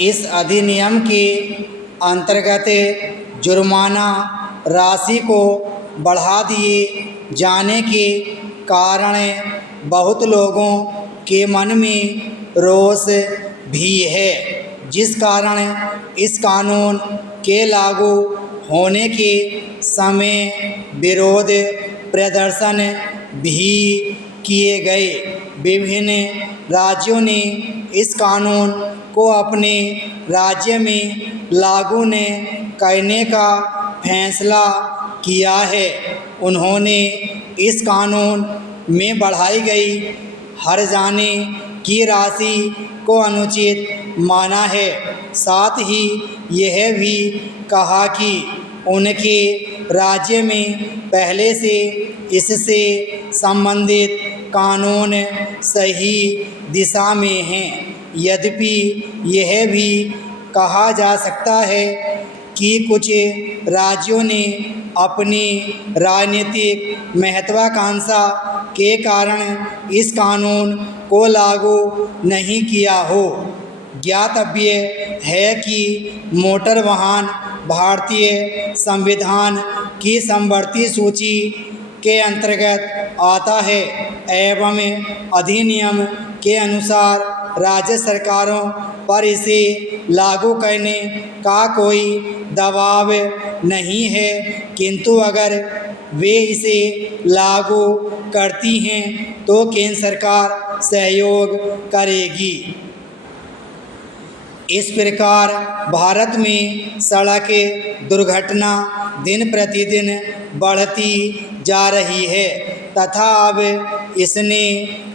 इस अधिनियम के अंतर्गत जुर्माना राशि को बढ़ा दिए जाने के कारण बहुत लोगों के मन में रोष भी है, जिस कारण इस कानून के लागू होने के समय विरोध प्रदर्शन भी किए गए। विभिन्न राज्यों ने इस कानून को अपने राज्य में लागू न करने का फैसला किया है। उन्होंने इस कानून में बढ़ाई गई हर्जाने की राशि को अनुचित माना है। साथ ही यह भी कहा कि उनके राज्य में पहले से इससे संबंधित कानून सही दिशा में हैं। यद्यपि यह भी कहा जा सकता है कि कुछ राज्यों ने अपनी राजनीतिक महत्वाकांक्षा के कारण इस कानून को लागू नहीं किया हो। ज्ञातव्य है कि मोटर वाहन भारतीय संविधान की समवर्ती सूची के अंतर्गत आता है एवं अधिनियम के अनुसार राज्य सरकारों पर इसे लागू करने का कोई दबाव नहीं है, किंतु अगर वे इसे लागू करती हैं तो केंद्र सरकार सहयोग करेगी। इस प्रकार भारत में सड़क दुर्घटना दिन प्रतिदिन बढ़ती जा रही है तथा अब इसने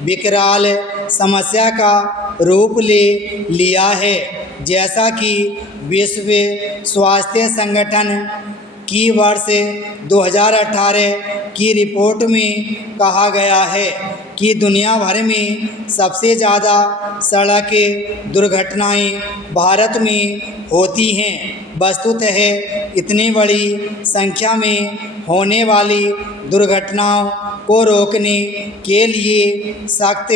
विकराल समस्या का रूप ले लिया है। जैसा कि विश्व स्वास्थ्य संगठन की वर्ष 2018 की रिपोर्ट में कहा गया है कि दुनिया भर में सबसे ज़्यादा सड़क दुर्घटनाएं भारत में होती हैं। वस्तुतः इतनी बड़ी संख्या में होने वाली दुर्घटनाओं को रोकने के लिए सख्त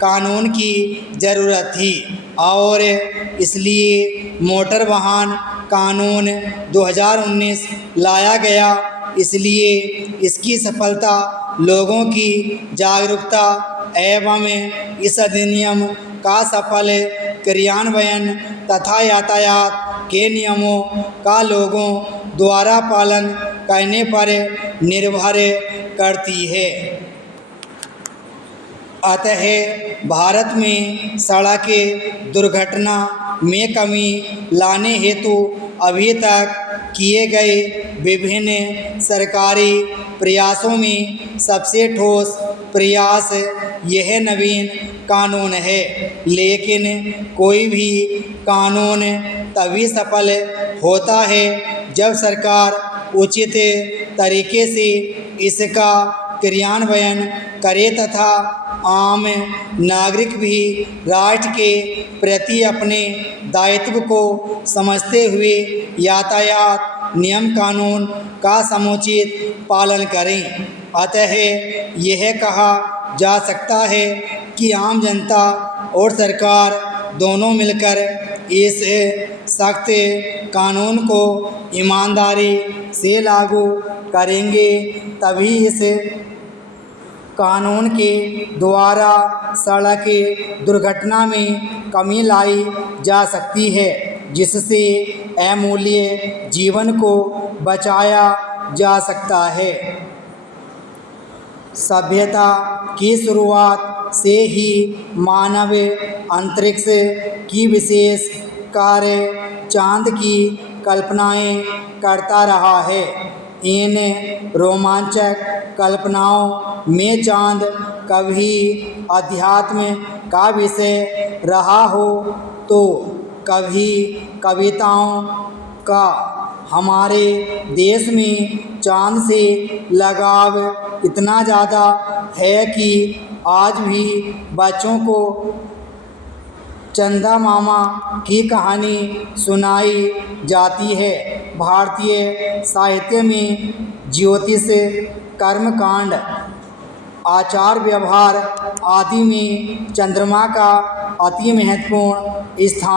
कानून की ज़रूरत थी और इसलिए मोटर वाहन कानून 2019 लाया गया। इसलिए इसकी सफलता लोगों की जागरूकता एवं इस अधिनियम का सफल क्रियान्वयन तथा यातायात के नियमों का लोगों द्वारा पालन करने पर निर्भर करती है। अतः भारत में सड़क दुर्घटना में कमी लाने हेतु अभी तक किए गए विभिन्न सरकारी प्रयासों में सबसे ठोस प्रयास यह नवीन कानून है। लेकिन कोई भी कानून तभी सफल होता है जब सरकार उचित तरीके से इसका क्रियान्वयन करे तथा आम नागरिक भी राष्ट्र के प्रति अपने दायित्व को समझते हुए यातायात नियम कानून का समुचित पालन करें। अतः यह कहा जा सकता है कि आम जनता और सरकार दोनों मिलकर इस सख्त कानून को ईमानदारी से लागू करेंगे, तभी इस कानून के द्वारा सड़क दुर्घटना में कमी लाई जा सकती है, जिससे अमूल्य जीवन को बचाया जा सकता है। सभ्यता की शुरुआत से ही मानव अंतरिक्ष की विशेष कार्य चाँद की कल्पनाएं करता रहा है। इन रोमांचक कल्पनाओं में चाँद कभी अध्यात्म का विषय रहा हो तो कभी कविताओं का। हमारे देश में चाँद से लगाव इतना ज़्यादा है कि आज भी बच्चों को चंदा मामा की कहानी सुनाई जाती है। भारतीय साहित्य में ज्योतिष, कर्मकांड, आचार व्यवहार आदि में चंद्रमा का अति महत्वपूर्ण स्थान